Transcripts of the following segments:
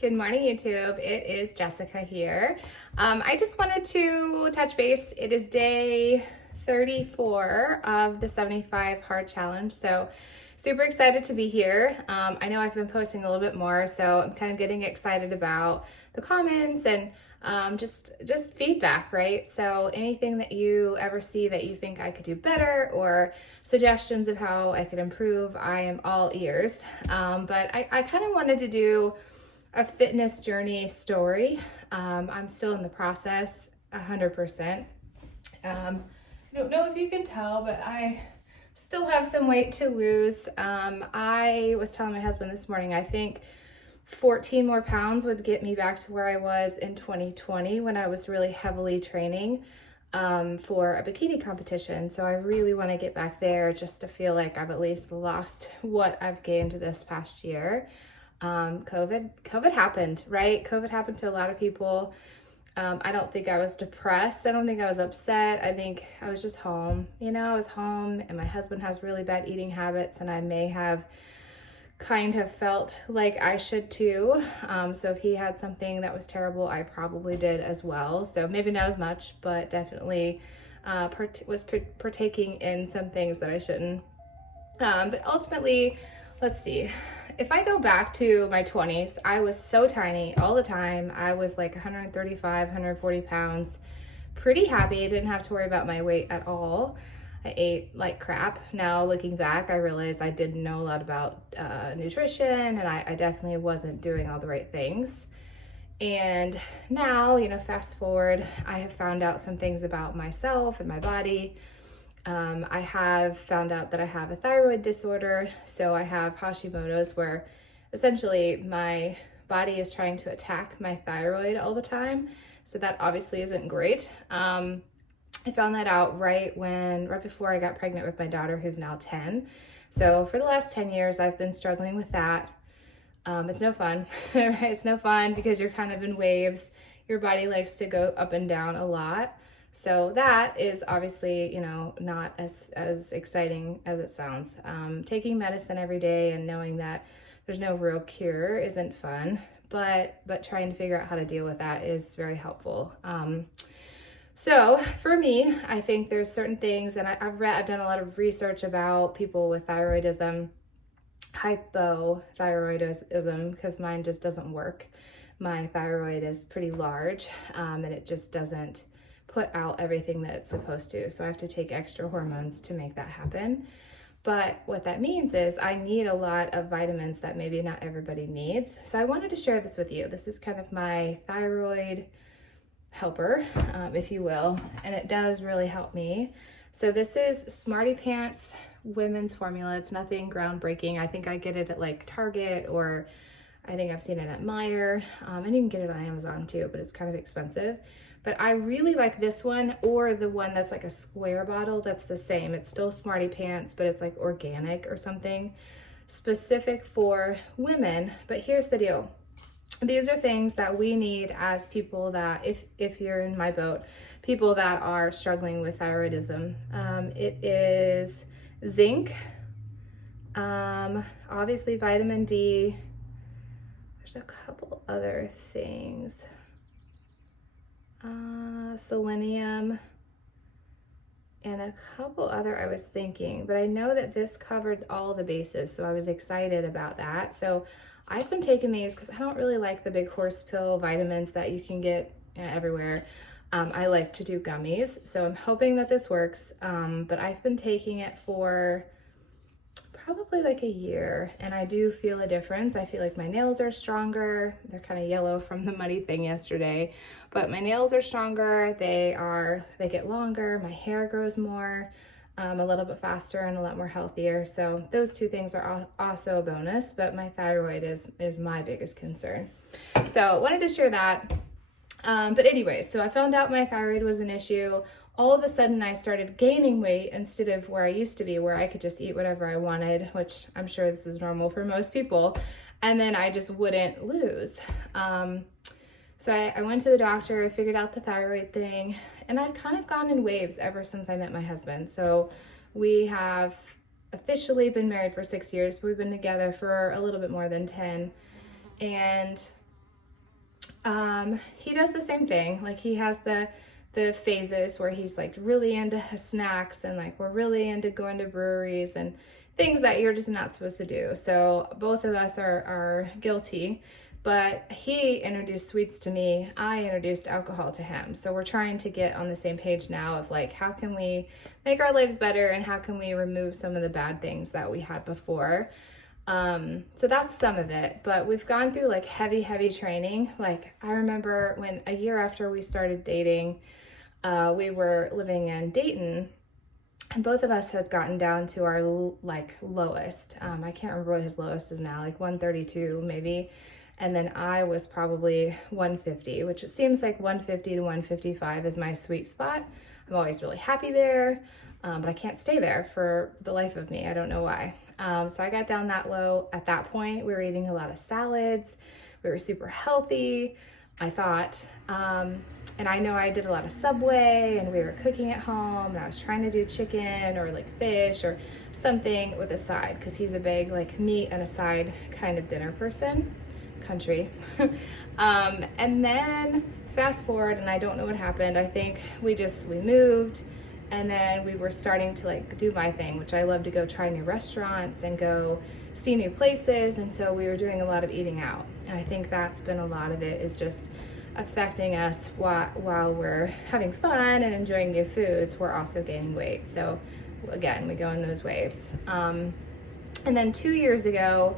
Good morning, YouTube. It is Jessica here. I just wanted to touch base. It is day 34 of the 75 hard challenge. So super excited to be here. I know I've been posting a little bit more, so I'm kind of getting excited about the comments and just feedback, right? So anything that you ever see that you think I could do better or suggestions of how I could improve, I am all ears. But I kind of wanted to do a fitness journey story. I'm still in the process, 100%. I don't know if you can tell, but I still have some weight to lose. I was telling my husband this morning, I think 14 more pounds would get me back to where I was in 2020 when I was really heavily training for a bikini competition. So I really want to get back there just to feel like I've at least lost what I've gained this past year. COVID happened, right? COVID happened to a lot of people. I don't think I was depressed. I don't think I was upset. I think I was just home. I was home and my husband has really bad eating habits and I may have kind of felt like I should too. So if he had something that was terrible, I probably did as well. So maybe not as much, but definitely was partaking in some things that I shouldn't. But ultimately, let's see. If I go back to my 20s, I was so tiny all the time. I was like 135, 140 pounds. Pretty happy. I didn't have to worry about my weight at all. I ate like crap. Now looking back, I realized I didn't know a lot about nutrition and I definitely wasn't doing all the right things. And now, fast forward, I have found out some things about myself and my body. I have found out that I have a thyroid disorder. So I have Hashimoto's, where essentially my body is trying to attack my thyroid all the time. So that obviously isn't great. I found that out right before I got pregnant with my daughter, who's now 10. So for the last 10 years, I've been struggling with that. It's no fun, right? It's no fun because you're kind of in waves. Your body likes to go up and down a lot. So that is obviously, not as exciting as it sounds. Taking medicine every day and knowing that there's no real cure isn't fun, but trying to figure out how to deal with that is very helpful. So for me, I think there's certain things, and I've done a lot of research about people with thyroidism, hypothyroidism, because mine just doesn't work. My thyroid is pretty large, and it just doesn't put out everything that it's supposed to. So I have to take extra hormones to make that happen. But what that means is I need a lot of vitamins that maybe not everybody needs. So I wanted to share this with you. This is kind of my thyroid helper, if you will, and it does really help me. So this is Smarty Pants women's formula. It's nothing groundbreaking. I think I get it at like Target, or I think I've seen it at Meijer. And you can get it on Amazon too, but it's kind of expensive. But I really like this one, or the one that's like a square bottle that's the same. It's still Smarty Pants, but it's like organic or something, specific for women. But here's the deal. These are things that we need as people that, if you're in my boat, people that are struggling with thyroidism. It is zinc, obviously vitamin D. There's a couple other things. Selenium, and a couple other I was thinking, but I know that this covered all the bases, so I was excited about that. So I've been taking these because I don't really like the big horse pill vitamins that you can get everywhere. I like to do gummies, so I'm hoping that this works, but I've been taking it for probably like a year, and I do feel a difference. I feel like my nails are stronger. They're kind of yellow from the muddy thing yesterday, but my nails are stronger. They get longer. My hair grows more, a little bit faster and a lot more healthier. So those two things are also a bonus, but my thyroid is my biggest concern. So I wanted to share that. But anyway, so I found out my thyroid was an issue. All of a sudden I started gaining weight instead of where I used to be, where I could just eat whatever I wanted, which I'm sure this is normal for most people. And then I just wouldn't lose. So I went to the doctor, I figured out the thyroid thing, and I've kind of gone in waves ever since I met my husband. So we have officially been married for 6 years. We've been together for a little bit more than 10. And he does the same thing. Like he has the phases where he's like really into snacks and like we're really into going to breweries and things that you're just not supposed to do. So both of us are guilty, but he introduced sweets to me. I introduced alcohol to him. So we're trying to get on the same page now of like, how can we make our lives better and how can we remove some of the bad things that we had before? So that's some of it, but we've gone through like heavy training. Like I remember when a year after we started dating, we were living in Dayton and both of us had gotten down to our like lowest. I can't remember what his lowest is now, like 132 maybe. And then I was probably 150, which it seems like 150 to 155 is my sweet spot. I'm always really happy there, but I can't stay there for the life of me. I don't know why. So I got down that low. At that point, we were eating a lot of salads. We were super healthy, I thought. And I know I did a lot of Subway and we were cooking at home and I was trying to do chicken or like fish or something with a side because he's a big like meat and a side kind of dinner person. Country. And then fast forward and I don't know what happened. I think we moved and then we were starting to like do my thing, which I love to go try new restaurants and go see new places. And so we were doing a lot of eating out. And I think that's been a lot of it is just affecting us while we're having fun and enjoying new foods, we're also gaining weight. So again, we go in those waves. And then 2 years ago,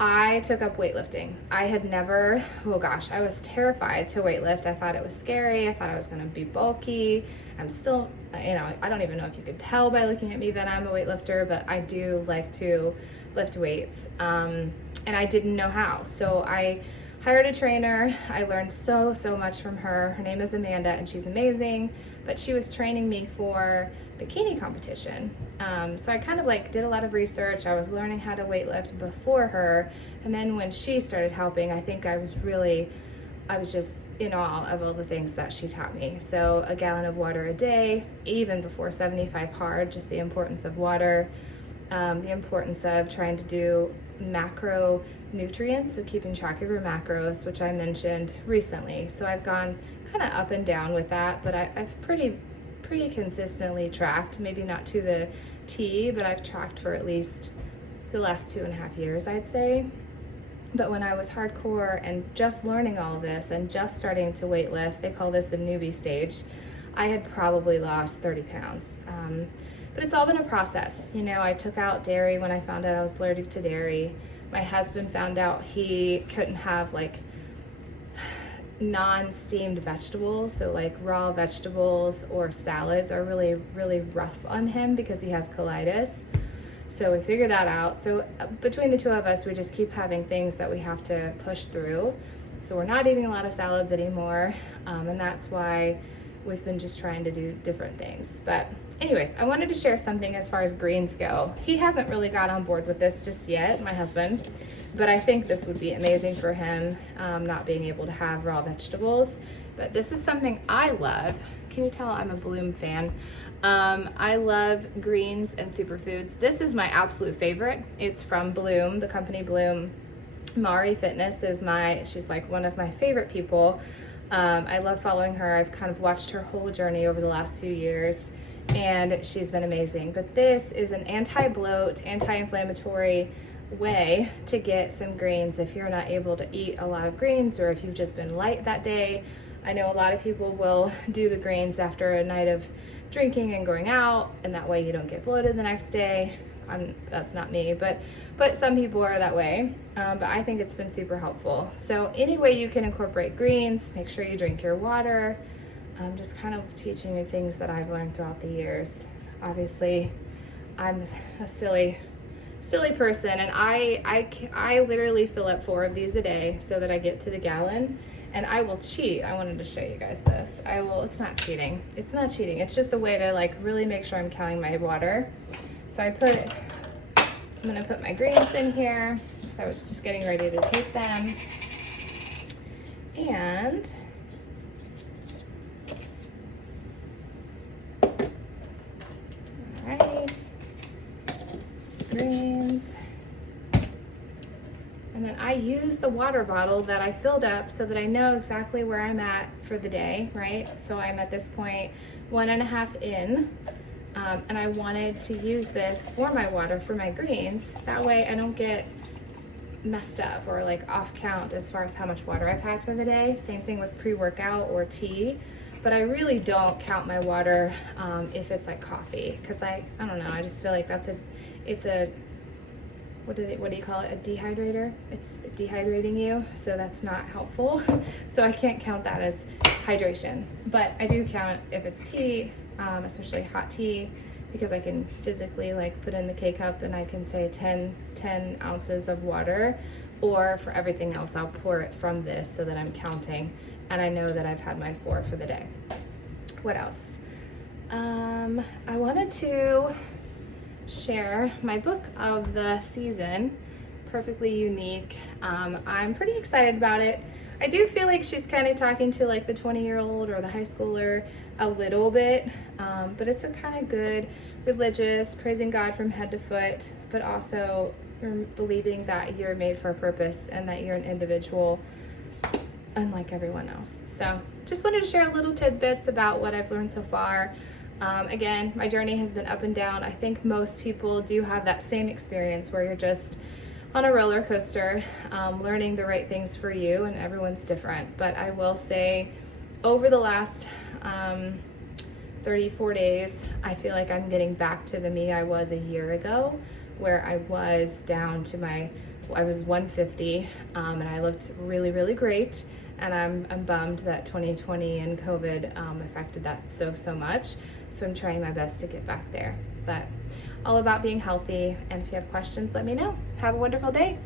I took up weightlifting. I had never, oh gosh, I was terrified to weightlift. I thought it was scary. I thought I was gonna be bulky. I'm still, I don't even know if you could tell by looking at me that I'm a weightlifter, but I do like to lift weights. And I didn't know how. So I hired a trainer. I learned so much from her. Her name is Amanda and she's amazing, but she was training me for bikini competition. So I kind of like did a lot of research. I was learning how to weightlift before her. And then when she started helping, I think I was just in awe of all the things that she taught me. So a gallon of water a day, even before 75 hard, just the importance of water, the importance of trying to do macronutrients, so keeping track of your macros, which I mentioned recently. So I've gone kind of up and down with that, but I've pretty consistently tracked, maybe not to the T, but I've tracked for at least the last 2.5 years, I'd say. But when I was hardcore and just learning all of this and just starting to weightlift, they call this a newbie stage, I had probably lost 30 pounds. But it's all been a process. I took out dairy when I found out I was allergic to dairy. My husband found out he couldn't have like non-steamed vegetables, so like raw vegetables or salads are really rough on him because he has colitis. So we figured that out. So between the two of us, we just keep having things that we have to push through. So we're not eating a lot of salads anymore, and that's why we've been just trying to do different things. But anyways, I wanted to share something as far as greens go. He hasn't really got on board with this just yet, my husband, but I think this would be amazing for him, not being able to have raw vegetables. But this is something I love. Can you tell I'm a Bloom fan? I love greens and superfoods. This is my absolute favorite. It's from Bloom, the company Bloom. Mari Fitness is she's like one of my favorite people. I love following her. I've kind of watched her whole journey over the last few years and she's been amazing. But this is an anti-bloat, anti-inflammatory way to get some greens if you're not able to eat a lot of greens or if you've just been light that day. I know a lot of people will do the greens after a night of drinking and going out, and that way you don't get bloated the next day. That's not me, but some people are that way. But I think it's been super helpful. So any way you can incorporate greens, make sure you drink your water. I'm just kind of teaching you things that I've learned throughout the years. Obviously, I'm a silly person, and I literally fill up 4 of these a day so that I get to the gallon. And I will cheat. I wanted to show you guys this. It's not cheating. It's not cheating. It's just a way to like really make sure I'm counting my water. So I'm gonna put my greens in here. So I was just getting ready to take them. And all right, greens. And then I use the water bottle that I filled up so that I know exactly where I'm at for the day, right? So I'm at this point 1.5 in, and I wanted to use this for my water for my greens. That way I don't get messed up or like off count as far as how much water I've had for the day. Same thing with pre-workout or tea, but I really don't count my water if it's like coffee, because I don't know, I just feel like it's a what do you call it, a dehydrator? It's dehydrating you, so that's not helpful. So I can't count that as hydration, but I do count if it's tea, especially hot tea, because I can physically like put in the K-cup and I can say 10 ounces of water, or for everything else I'll pour it from this so that I'm counting and I know that I've had my 4 for the day. What else? I wanted to share my book of the season, Perfectly Unique. I'm pretty excited about it. I do feel like she's kind of talking to like the 20-year-old or the high schooler a little bit, but it's a kind of good religious, praising God from head to foot, but also believing that you're made for a purpose and that you're an individual unlike everyone else. So just wanted to share little tidbits about what I've learned so far. Again, my journey has been up and down. I think most people do have that same experience where you're just on a roller coaster, learning the right things for you, and everyone's different. But I will say over the last 34 days, I feel like I'm getting back to the me I was a year ago, where I was down to I was 150, and I looked really, really great. And I'm bummed that 2020 and COVID affected that so much. So I'm trying my best to get back there. But all about being healthy. And if you have questions, let me know. Have a wonderful day.